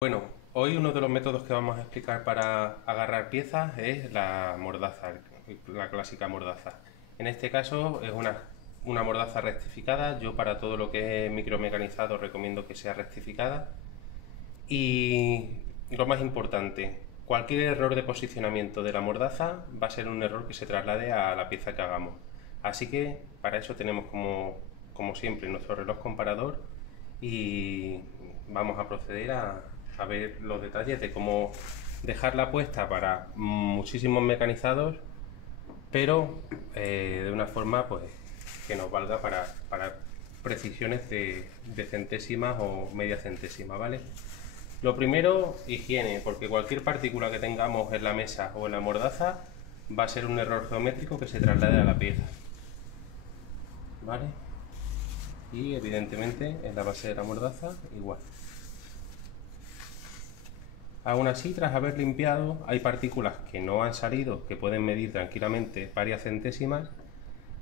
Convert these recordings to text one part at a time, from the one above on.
Bueno, hoy uno de los métodos que vamos a explicar para agarrar piezas es la mordaza, la clásica mordaza. En este caso es una mordaza rectificada. Yo para todo lo que es micromecanizado recomiendo que sea rectificada. Y lo más importante, cualquier error de posicionamiento de la mordaza va a ser un error que se traslade a la pieza que hagamos. Así que para eso tenemos como siempre nuestro reloj comparador y vamos a proceder a ver los detalles de cómo dejarla puesta para muchísimos mecanizados, pero de una forma pues que nos valga para precisiones de centésimas o media centésima, ¿vale? Lo primero, higiene, porque cualquier partícula que tengamos en la mesa o en la mordaza va a ser un error geométrico que se traslade a la pieza, ¿vale? Y evidentemente en la base de la mordaza igual. Aún así, tras haber limpiado, hay partículas que no han salido, que pueden medir tranquilamente varias centésimas,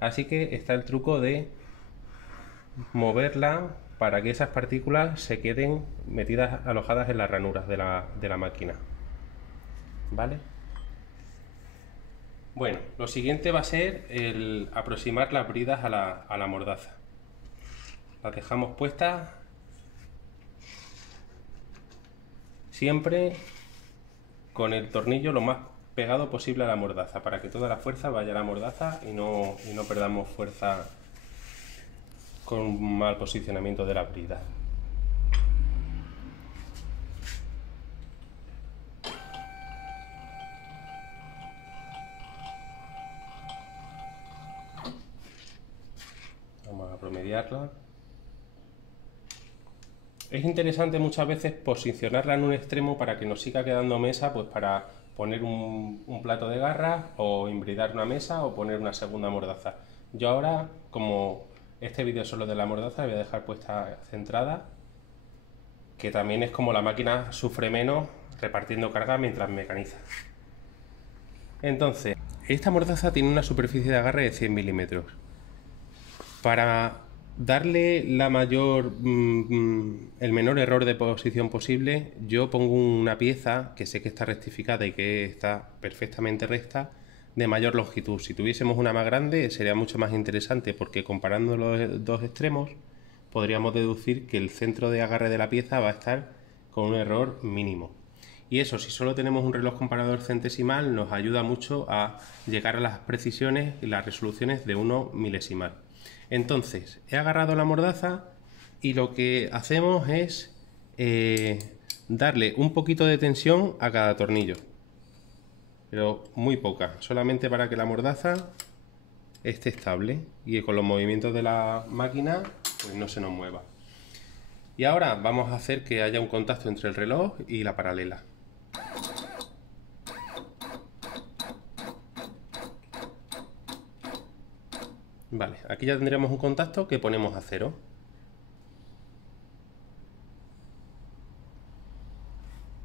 así que está el truco de moverla para que esas partículas se queden metidas, alojadas en las ranuras de la máquina, ¿vale? Bueno, lo siguiente va a ser el aproximar las bridas a la mordaza. Las dejamos puestas siempre con el tornillo lo más pegado posible a la mordaza, para que toda la fuerza vaya a la mordaza y no perdamos fuerza con un mal posicionamiento de la brida. Vamos a promediarla. Es interesante muchas veces posicionarla en un extremo para que nos siga quedando mesa, pues para poner un plato de garras o hibridar una mesa o poner una segunda mordaza. Yo ahora, como este vídeo es solo de la mordaza, la voy a dejar puesta centrada, que también es como la máquina sufre menos repartiendo carga mientras mecaniza. Entonces, esta mordaza tiene una superficie de agarre de 100 milímetros. Para darle el menor error de posición posible, yo pongo una pieza que sé que está rectificada y que está perfectamente recta, de mayor longitud. Si tuviésemos una más grande sería mucho más interesante, porque comparando los dos extremos podríamos deducir que el centro de agarre de la pieza va a estar con un error mínimo. Y eso, si solo tenemos un reloj comparador centesimal, nos ayuda mucho a llegar a las precisiones y las resoluciones de 1 milesimal. Entonces, he agarrado la mordaza y lo que hacemos es darle un poquito de tensión a cada tornillo, pero muy poca, solamente para que la mordaza esté estable y con los movimientos de la máquina pues no se nos mueva. Y ahora vamos a hacer que haya un contacto entre el reloj y la paralela. Vale, aquí ya tendremos un contacto que ponemos a 0.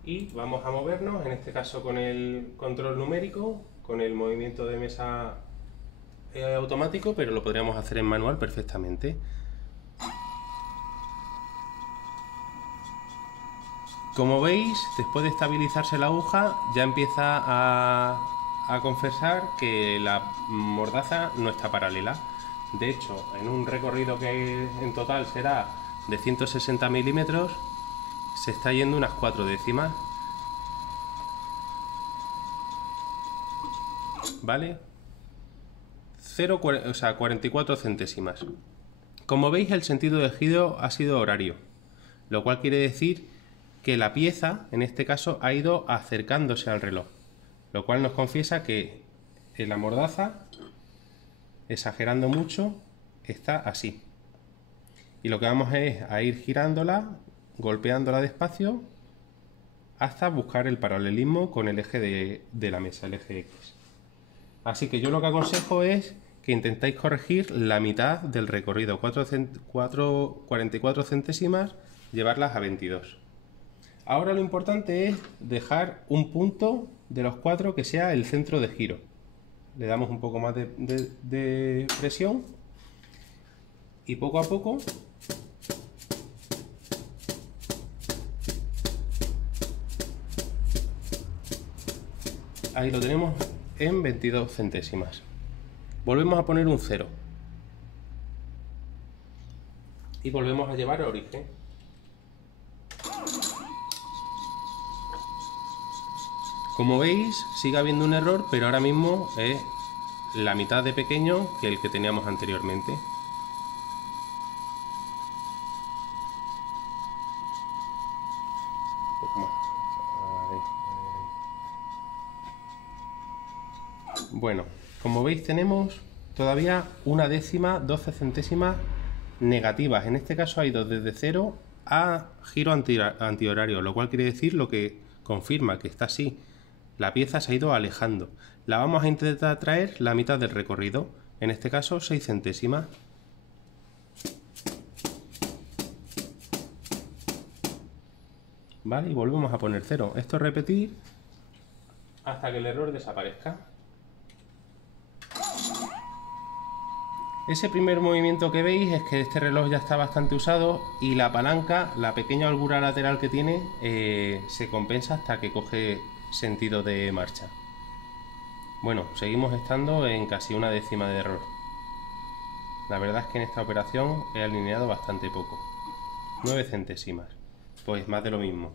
Y vamos a movernos, en este caso con el control numérico, con el movimiento de mesa automático, pero lo podríamos hacer en manual perfectamente. Como veis, después de estabilizarse la aguja, ya empieza a confesar que la mordaza no está paralela. De hecho, en un recorrido que en total será de 160 milímetros, se está yendo unas 4 décimas. ¿Vale? 44 centésimas. Como veis, el sentido de giro ha sido horario, lo cual quiere decir que la pieza, en este caso, ha ido acercándose al reloj, lo cual nos confiesa que en la mordaza, exagerando mucho, está así. Y lo que vamos es a ir girándola, golpeándola despacio, hasta buscar el paralelismo con el eje de la mesa, el eje X. Así que yo lo que aconsejo es que intentáis corregir la mitad del recorrido, 44 centésimas, llevarlas a 22. Ahora lo importante es dejar un punto de los 4 que sea el centro de giro. Le damos un poco más de presión y poco a poco ahí lo tenemos en 22 centésimas. Volvemos a poner un 0 y volvemos a llevar a origen. Como veis, sigue habiendo un error, pero ahora mismo es la mitad de pequeño que el que teníamos anteriormente. Bueno, como veis tenemos todavía una décima, 12 centésimas negativas. En este caso ha ido desde 0 a giro antihorario, lo cual quiere decir lo que confirma que está así. La pieza se ha ido alejando. La vamos a intentar traer la mitad del recorrido, en este caso 6 centésimas. Vale, y volvemos a poner 0. Esto es repetir hasta que el error desaparezca. Ese primer movimiento que veis es que este reloj ya está bastante usado y la palanca, la pequeña holgura lateral que tiene, se compensa hasta que coge sentido de marcha. Bueno, seguimos estando en casi una décima de error. La verdad es que en esta operación he alineado bastante poco. 9 centésimas. Pues más de lo mismo.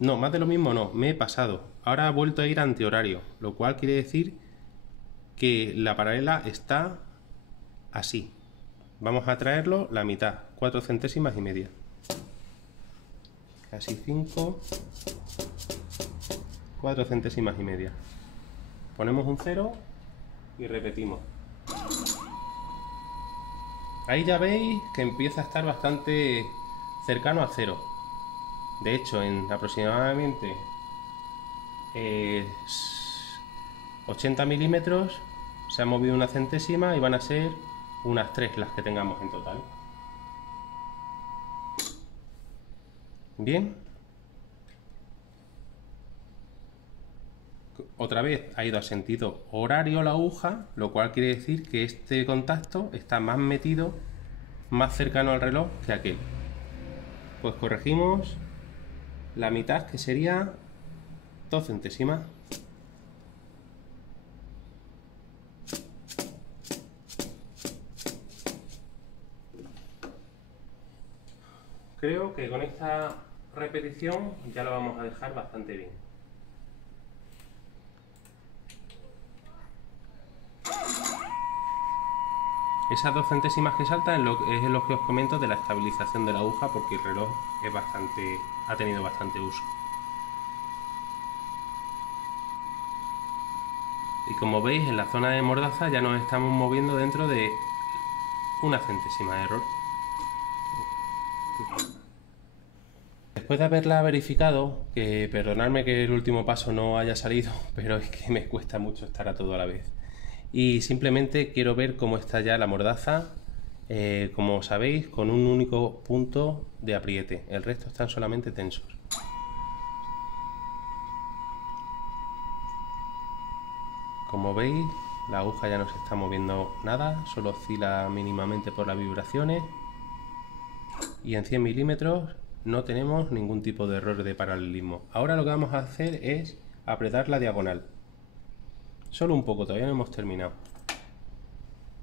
No, más de lo mismo no, me he pasado. Ahora ha vuelto a ir antihorario, lo cual quiere decir que la paralela está así. Vamos a traerlo la mitad, 4 centésimas y media. Casi 5, 4 centésimas y media. Ponemos un 0 y repetimos. Ahí ya veis que empieza a estar bastante cercano a 0. De hecho, en aproximadamente 80 milímetros se ha movido una centésima y van a ser unas 3 las que tengamos en total. Bien. Otra vez ha ido a sentido horario la aguja, lo cual quiere decir que este contacto está más metido, más cercano al reloj que aquel. Pues corregimos la mitad, que sería 2 centésimas. Creo que con esta repetición ya lo vamos a dejar bastante bien. Esas 2 centésimas que saltan es lo que os comento de la estabilización de la aguja, porque el reloj ha tenido bastante uso. Y como veis, en la zona de mordaza ya nos estamos moviendo dentro de una centésima de error. Después de haberla verificado, que perdonadme que el último paso no haya salido, pero es que me cuesta mucho estar a todo a la vez. Y simplemente quiero ver cómo está ya la mordaza, como sabéis, con un único punto de apriete. El resto están solamente tensos. Como veis, la aguja ya no se está moviendo nada, solo oscila mínimamente por las vibraciones. Y en 100 milímetros no tenemos ningún tipo de error de paralelismo. Ahora lo que vamos a hacer es apretar la diagonal. Solo un poco, todavía no hemos terminado.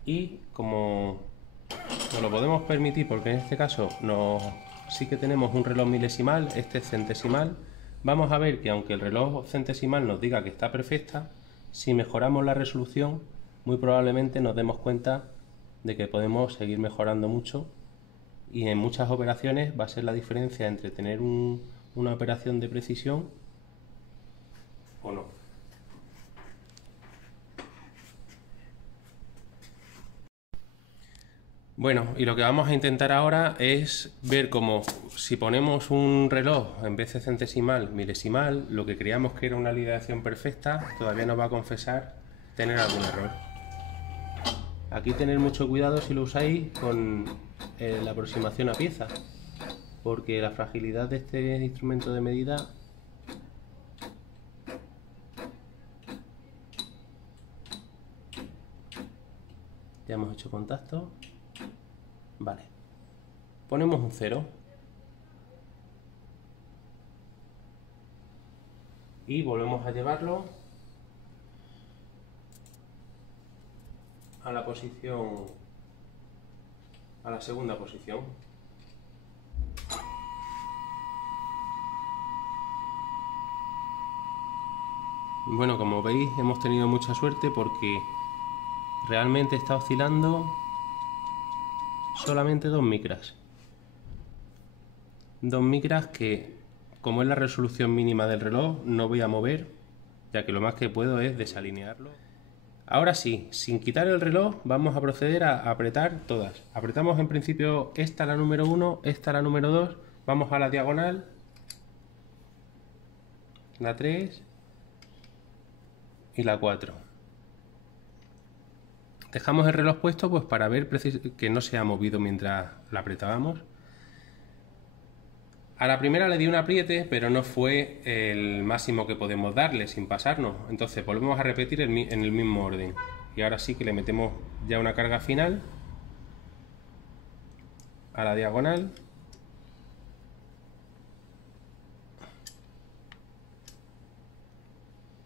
Y como nos lo podemos permitir, porque en este caso sí que tenemos un reloj milesimal, este es centesimal, vamos a ver que aunque el reloj centesimal nos diga que está perfecta, si mejoramos la resolución, muy probablemente nos demos cuenta de que podemos seguir mejorando mucho, y en muchas operaciones va a ser la diferencia entre tener una operación de precisión o no. Bueno, y lo que vamos a intentar ahora es ver cómo, si ponemos un reloj en vez de centesimal, milesimal, lo que creíamos que era una alineación perfecta, todavía nos va a confesar tener algún error. Aquí tener mucho cuidado si lo usáis con la aproximación a pieza, porque la fragilidad de este instrumento de medida ya hemos hecho contacto. Vale, ponemos un 0 y volvemos a llevarlo a la posición, a la segunda posición. Bueno, como veis hemos tenido mucha suerte porque realmente está oscilando solamente 2 micras. 2 micras que, como es la resolución mínima del reloj, no voy a mover, ya que lo más que puedo es desalinearlo. Ahora sí, sin quitar el reloj, vamos a proceder a apretar todas. Apretamos en principio esta, la número 1, esta, la número 2, vamos a la diagonal, la 3 y la 4. Dejamos el reloj puesto pues para ver que no se ha movido mientras la apretábamos. A la primera le di un apriete, pero no fue el máximo que podemos darle sin pasarnos. Entonces volvemos a repetir en el mismo orden. Y ahora sí que le metemos ya una carga final a la diagonal.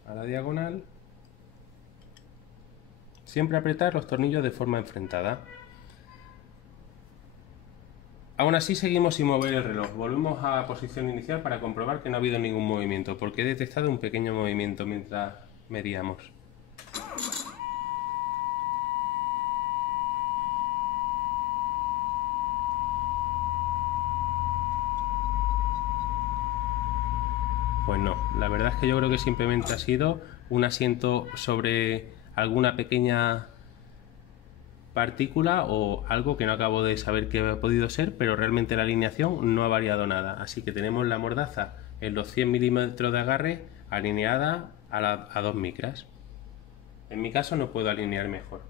A la diagonal. Siempre apretar los tornillos de forma enfrentada. Aún así seguimos sin mover el reloj. Volvemos a la posición inicial para comprobar que no ha habido ningún movimiento, porque he detectado un pequeño movimiento mientras medíamos. Pues no, la verdad es que yo creo que simplemente ha sido un asiento sobre alguna pequeña partícula o algo que no acabo de saber qué ha podido ser, pero realmente la alineación no ha variado nada. Así que tenemos la mordaza en los 100 milímetros de agarre alineada a 2 micras. En mi caso no puedo alinear mejor.